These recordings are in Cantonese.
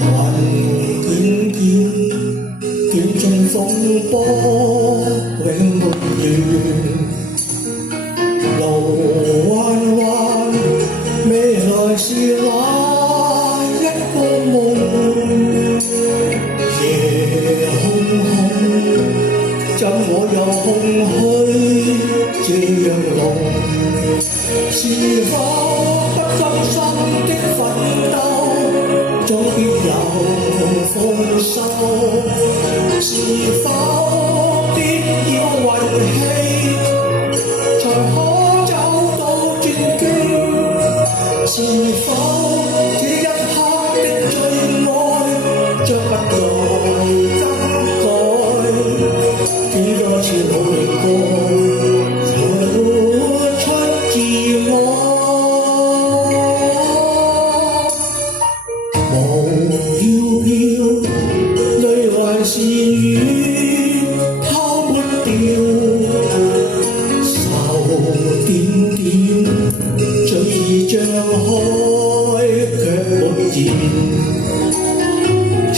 雲捲捲，捲進風波，永沒完。路彎彎，未來是那一個夢。夜空空，怎我又空虛這樣濃？是否不甘心的奮鬥，總必有豐收？是否必要運氣，才可找到轉機？是否這一刻的最愛，將不再更改？幾多次努力過，才活出自我。霧飄飄，淚還是雨，偷沒掉。愁點點，嘴已張開，卻沒言。情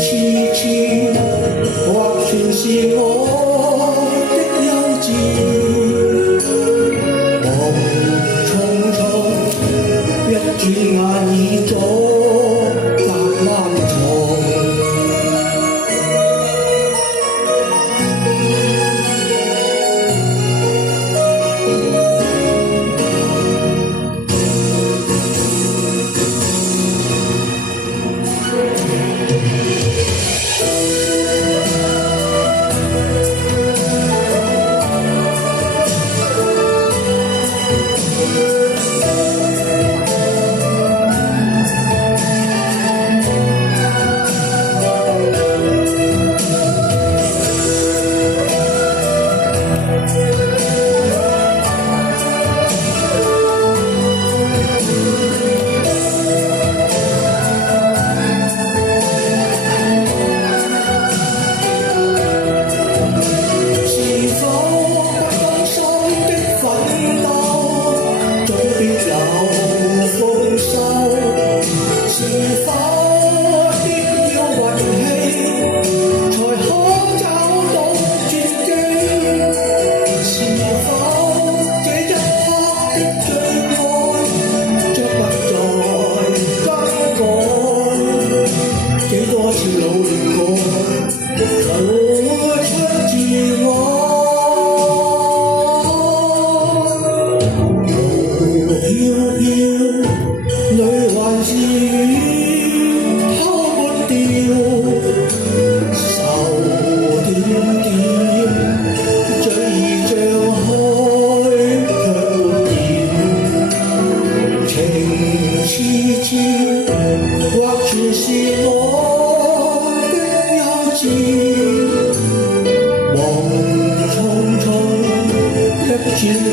痴痴，或全是我的幼稚。夢匆匆，一轉眼已早隔漫長。或全是我的幼稚，夢匆匆，一轉眼